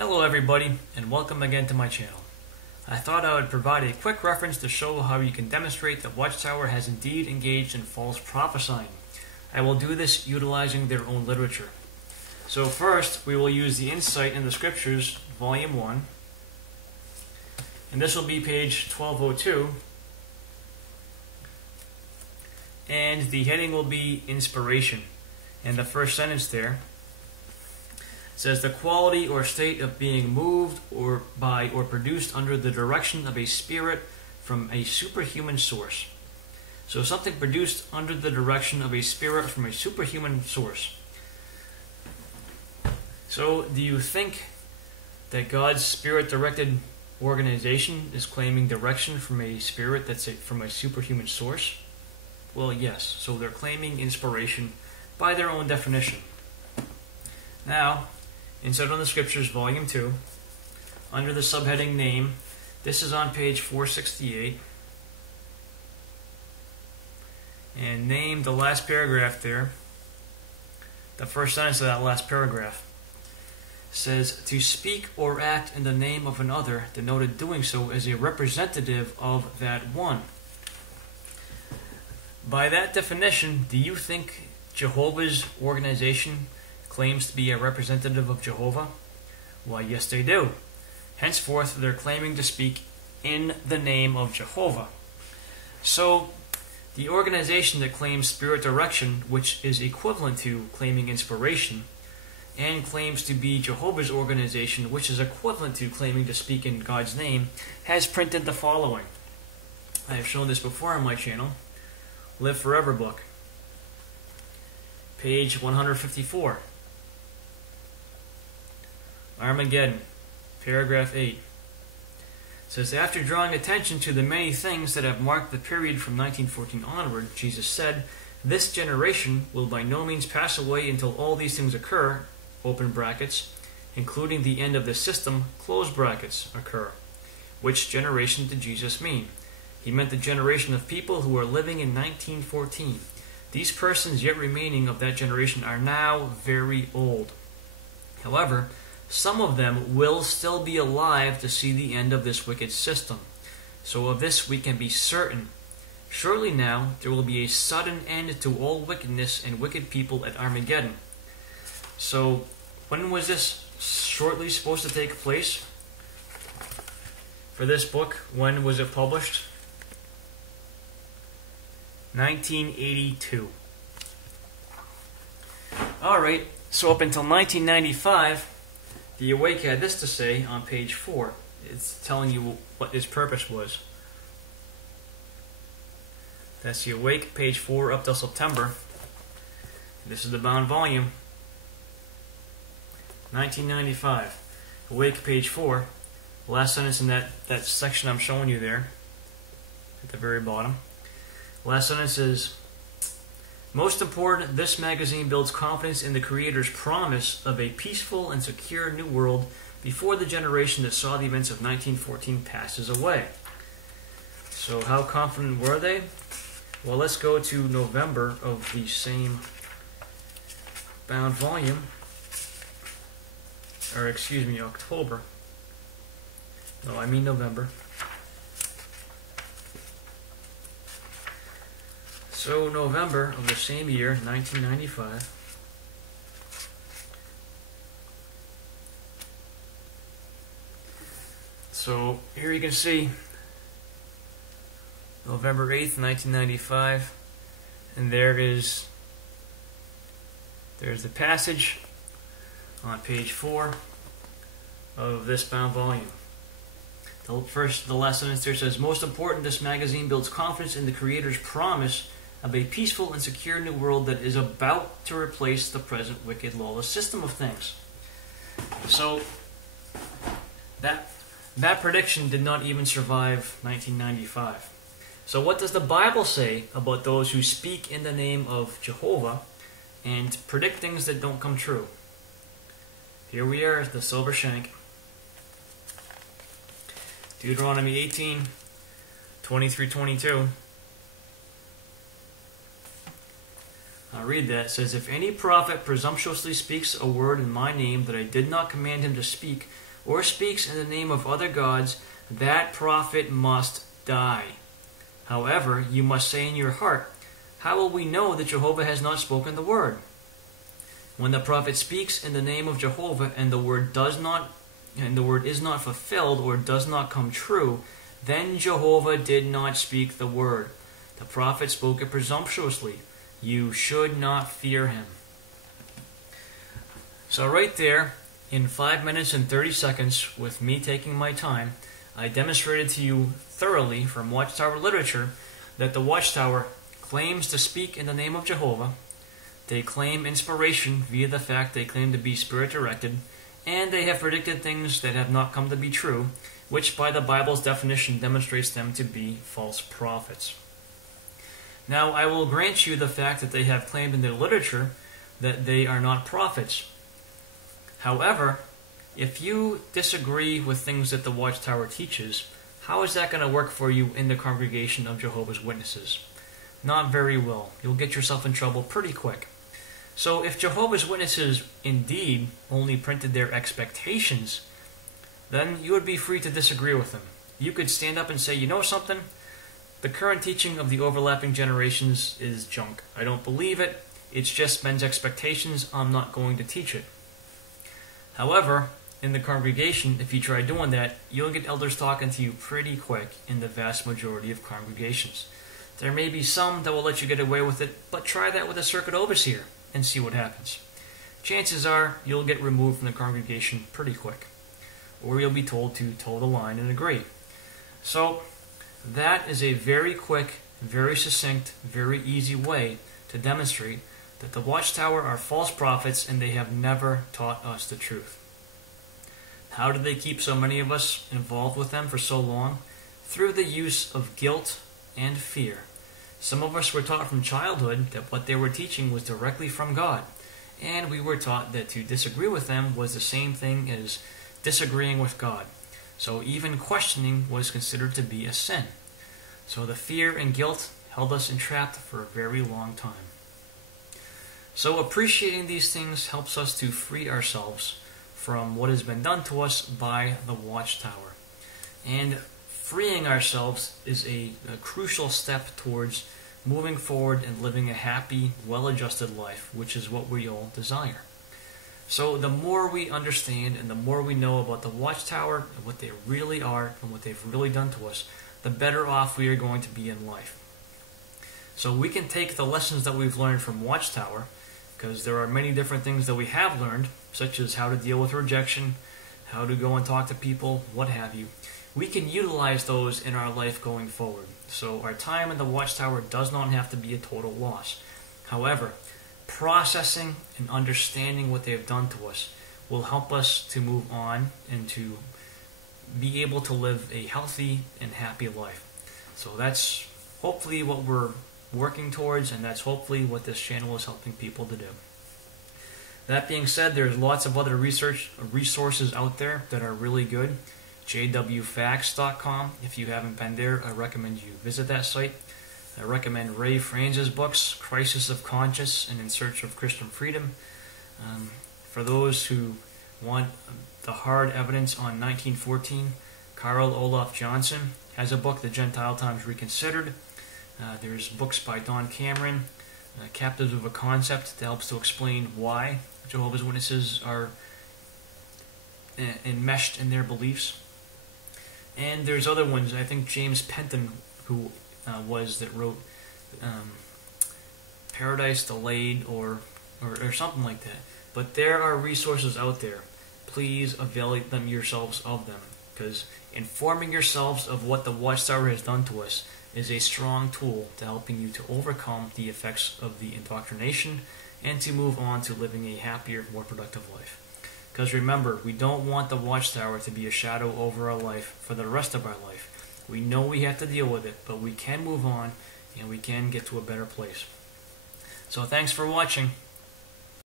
Hello everybody, and welcome again to my channel. I thought I would provide a quick reference to show how you can demonstrate that Watchtower has indeed engaged in false prophesying. I will do this utilizing their own literature. So first, we will use the Insight in the Scriptures, Volume 1, and this will be page 1202, and the heading will be Inspiration, and the first sentence there says the quality or state of being moved or by or produced under the direction of a spirit from a superhuman source. So something produced under the direction of a spirit from a superhuman source. So do you think that God's spirit-directed organization is claiming direction from a spirit that's from a superhuman source? Well, yes. So they're claiming inspiration by their own definition. Now, Insight on the Scriptures, Volume 2, under the subheading Name, this is on page 468. And name, the last paragraph there, the first sentence of that last paragraph, says, to speak or act in the name of another, denoted doing so as a representative of that one. By that definition, do you think Jehovah's organization claims to be a representative of Jehovah? Why, yes they do. Henceforth, they're claiming to speak in the name of Jehovah. So, the organization that claims spirit direction, which is equivalent to claiming inspiration, and claims to be Jehovah's organization, which is equivalent to claiming to speak in God's name, has printed the following. I have shown this before on my channel. Live Forever book, page 154. Armageddon, paragraph 8, says, after drawing attention to the many things that have marked the period from 1914 onward, Jesus said, this generation will by no means pass away until all these things occur, open brackets, including the end of the system, close brackets, occur. Which generation did Jesus mean? He meant the generation of people who are living in 1914. These persons yet remaining of that generation are now very old. However, some of them will still be alive to see the end of this wicked system. So of this we can be certain. Surely now there will be a sudden end to all wickedness and wicked people at Armageddon. So when was this shortly supposed to take place? For this book, when was it published? 1982. Alright, so up until 1995, the Awake had this to say on page 4. It's telling you what his purpose was. That's the Awake, page 4, up till September. This is the bound volume. 1995. Awake, page 4. Last sentence in that section I'm showing you there, at the very bottom. Last sentence is, most important, this magazine builds confidence in the Creator's promise of a peaceful and secure new world before the generation that saw the events of 1914 passes away. So how confident were they? Well, let's go to November of the same bound volume. Or excuse me, October. No, I mean November. So November of the same year, 1995, so here you can see November 8th, 1995, and there's the passage on page 4 of this bound volume. The last sentence there says, most important, this magazine builds confidence in the Creator's promise of a peaceful and secure new world that is about to replace the present wicked, lawless system of things. So that prediction did not even survive 1995. So what does the Bible say about those who speak in the name of Jehovah and predict things that don't come true? Here we are, the silver shank. Deuteronomy 18, 20-22. I'll read that. It says, if any prophet presumptuously speaks a word in my name that I did not command him to speak, or speaks in the name of other gods, that prophet must die. However, you must say in your heart, how will we know that Jehovah has not spoken the word? When the prophet speaks in the name of Jehovah and the word is not fulfilled or does not come true, then Jehovah did not speak the word. The prophet spoke it presumptuously. You should not fear him. So right there, in 5 minutes and 30 seconds, with me taking my time, I demonstrated to you thoroughly from Watchtower literature that the Watchtower claims to speak in the name of Jehovah. They claim inspiration via the fact they claim to be spirit-directed, and they have predicted things that have not come to be true, which by the Bible's definition demonstrates them to be false prophets. Now, I will grant you the fact that they have claimed in their literature that they are not prophets. However, if you disagree with things that the Watchtower teaches, how is that going to work for you in the congregation of Jehovah's Witnesses? Not very well. You'll get yourself in trouble pretty quick. So if Jehovah's Witnesses indeed only printed their expectations, then you would be free to disagree with them. You could stand up and say, you know something? The current teaching of the overlapping generations is junk. I don't believe it. It's just men's expectations. I'm not going to teach it. However, in the congregation, if you try doing that, you'll get elders talking to you pretty quick in the vast majority of congregations. There may be some that will let you get away with it, but try that with a circuit overseer and see what happens. Chances are you'll get removed from the congregation pretty quick, or you'll be told to toe the line and agree. So that is a very quick, very succinct, very easy way to demonstrate that the Watchtower are false prophets and they have never taught us the truth. How did they keep so many of us involved with them for so long? Through the use of guilt and fear. Some of us were taught from childhood that what they were teaching was directly from God, and we were taught that to disagree with them was the same thing as disagreeing with God. So even questioning was considered to be a sin. So the fear and guilt held us entrapped for a very long time. So appreciating these things helps us to free ourselves from what has been done to us by the Watchtower. And freeing ourselves is a crucial step towards moving forward and living a happy, well-adjusted life, which is what we all desire. So the more we understand and the more we know about the Watchtower and what they really are and what they've really done to us, the better off we are going to be in life. So we can take the lessons that we've learned from Watchtower, because there are many different things that we have learned, such as how to deal with rejection, how to go and talk to people, what have you. We can utilize those in our life going forward. So our time in the Watchtower does not have to be a total loss. However, processing and understanding what they have done to us will help us to move on and to be able to live a healthy and happy life. So that's hopefully what we're working towards, and that's hopefully what this channel is helping people to do. That being said, there's lots of other resources out there that are really good. jwfacts.com. If you haven't been there, I recommend you visit that site. I recommend Ray Franz's books, Crisis of Conscience and In Search of Christian Freedom. For those who want the hard evidence on 1914, Carl Olaf Johnson has a book, The Gentile Times Reconsidered. There's books by Don Cameron, Captives of a Concept, that helps to explain why Jehovah's Witnesses are enmeshed in their beliefs. And there's other ones. I think James Penton, who wrote Paradise Delayed or something like that. But there are resources out there. Please avail yourselves of them, because informing yourselves of what the Watchtower has done to us is a strong tool to helping you to overcome the effects of the indoctrination and to move on to living a happier, more productive life. Because remember, we don't want the Watchtower to be a shadow over our life for the rest of our life. We know we have to deal with it, but we can move on and we can get to a better place. So thanks for watching.